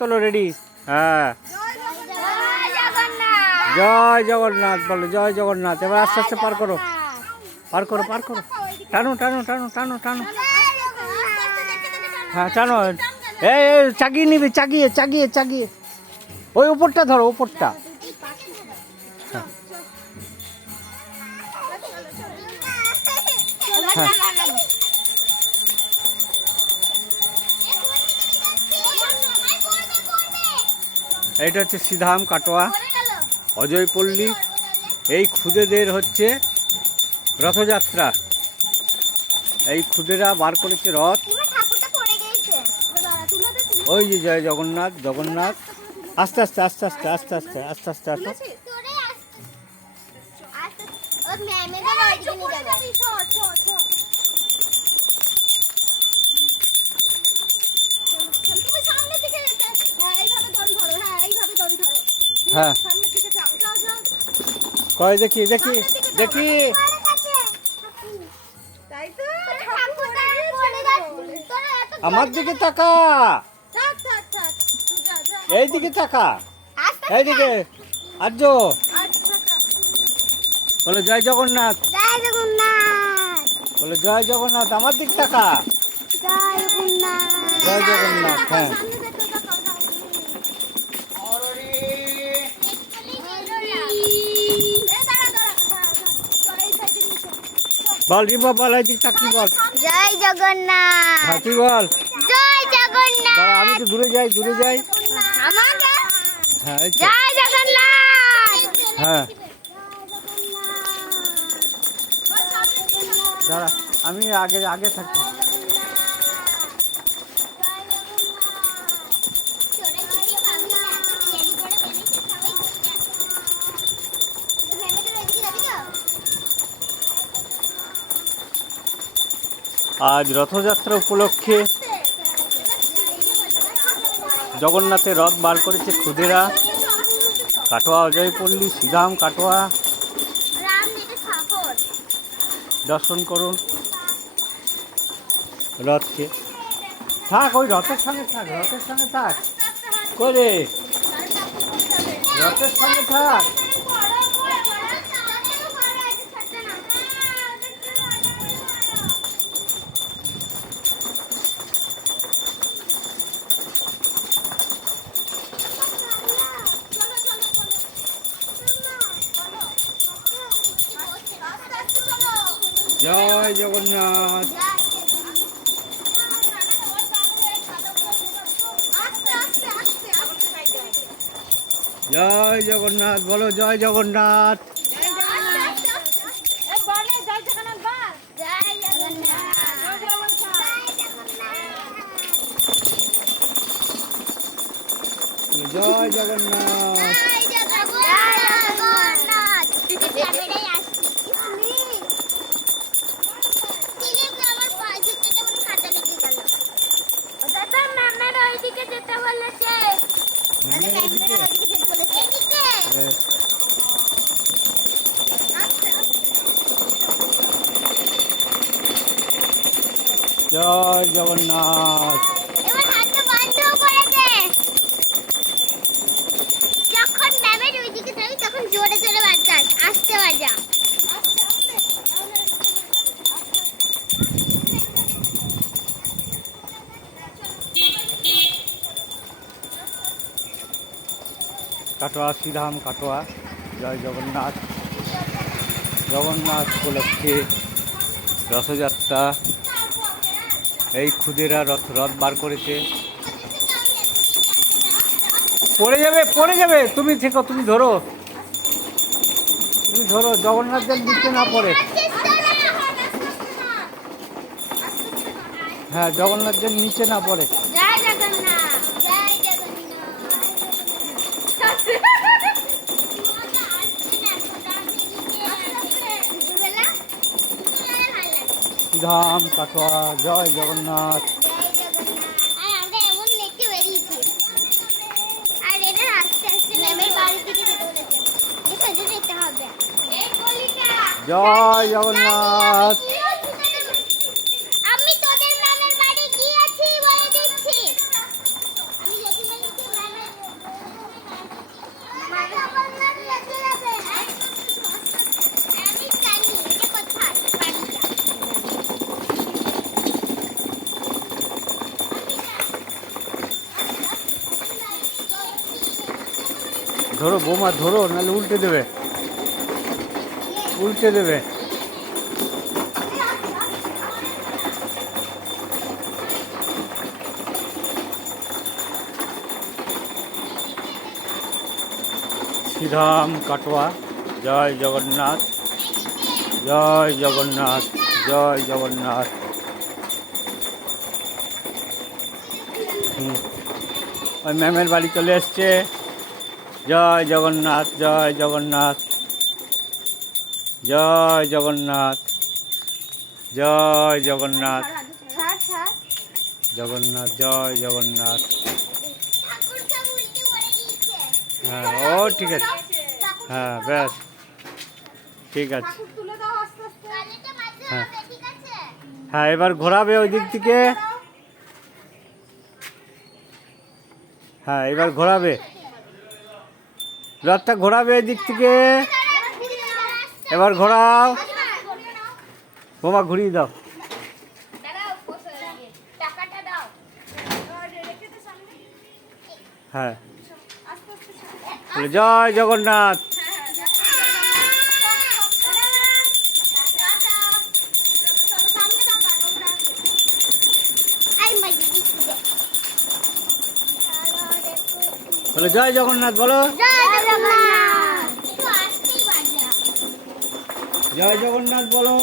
চলো রেডি। হ্যাঁ, জয় জগন্নাথ বলো, জয় জগন্নাথ। এবার আস্তে আস্তে পার করো, পার করো, পার করো। টানো টানো টানো টানো টানো। হ্যাঁ টানো। এই চাগিয়ে নিবি, চাগিয়ে চাগিয়ে চাগিয়ে। ওই উপরটা ধরো, উপরটা। হ্যাঁ, এইটা হচ্ছে সিধাম কাটোয়া অজয়পল্লী। এই খুদেদের হচ্ছে রথযাত্রা। এই খুদেরা বার করেছে রথ। ওই যে জয় জগন্নাথ, জগন্নাথ। আস্তে আস্তে আস্তে আস্তে আস্তে আস্তে আস্তে আস্তে আসো। হ্যাঁ, কয় দেখি দেখি দেখি। আমার দিকে তাকা, এই দিকে তাকা, এইদিকে। আর্য বলে জয় জগন্নাথ, জয় জগন্নাথ, বলে জয় জগন্নাথ। আমার দিক তাকা, জয় জগন্নাথ, জয় জগন্নাথ। হ্যাঁ, বল রিমা, বল এইদিক তাকি বল। জয় জগন্নাথ, হ্যাঁ তুই বল। জয় জগন্নাথ। দাঁড়া, আমি তো দূরে যাই, দূরে যাই। আমাকে হ্যাঁ এই তো। জয় জগন্নাথ। হ্যাঁ দাঁড়া, আমি আগে আগে থাকি। আজ রথযাত্রা উপলক্ষে জগন্নাথের রথ বার করেছে খুদেরা। কাটোয়া অজয়পল্লী সিধাম কাটোয়া। দর্শন করুন রথকে। থাক, ওই রথের সঙ্গে থাক, রথের সঙ্গে থাক করে, রথের সঙ্গে থাক। জয় জগন্নাথ, জয় জগন্নাথ বলো, জয় জগন্নাথ। জয় জগন্নাথ। জয় জগন্নাথ। যখন ম্যামের ওইদিকে যাই তখন জোরে জোরে বাজাস, আস্তে বাজা। কাটোয়া শ্রীধাম কাটোয়া। জয় জগন্নাথ। জগন্নাথ উপলক্ষে রথযাত্রা। এই খুদেরা রথ বার করেছে। পড়ে যাবে, পড়ে যাবে। তুমি থেকো, তুমি ধরো, তুমি ধরো, জগন্নাথ যেন নিচে না পড়ে। হ্যাঁ, জগন্নাথ যেন নিচে না পড়ে। জয় জগন্নাথ, জয় জগন্নাথ। ধাম কাটোয়া। জয় জগন্নাথ। জয় জগন্নাথ। আমি তোদের মামার বাড়ি গিয়েছি বলে দিচ্ছি। আমি ধরো বোমা ধরো, নাহলে উল্টে দেবে, উল্টে দেবে। শ্রীরাম কাটোয়া, জয় জগন্নাথ, জয় জগন্নাথ, জয় জগন্নাথ। ওই ম্যামের বাড়ি চলে এসছে। জয় জগন্নাথ, জয় জগন্নাথ, জয় জগন্নাথ, জয় জগন্নাথ, জগন্নাথ, জয় জগন্নাথ। হ্যাঁ, ও ঠিক আছে, হ্যাঁ ব্যাস ঠিক আছে। হ্যাঁ হ্যাঁ, এবার ঘোরাবে ওই দিক থেকে। হ্যাঁ, এবার ঘোরাবে, রথটা ঘোরাবে এই দিক থেকে। এবার ঘোরাও, বোমা ঘুরিয়ে দাও। হ্যাঁ, জয় জগন্নাথ। বলো জয় জগন্নাথ, বলো জয় জগন্নাথ, বলো।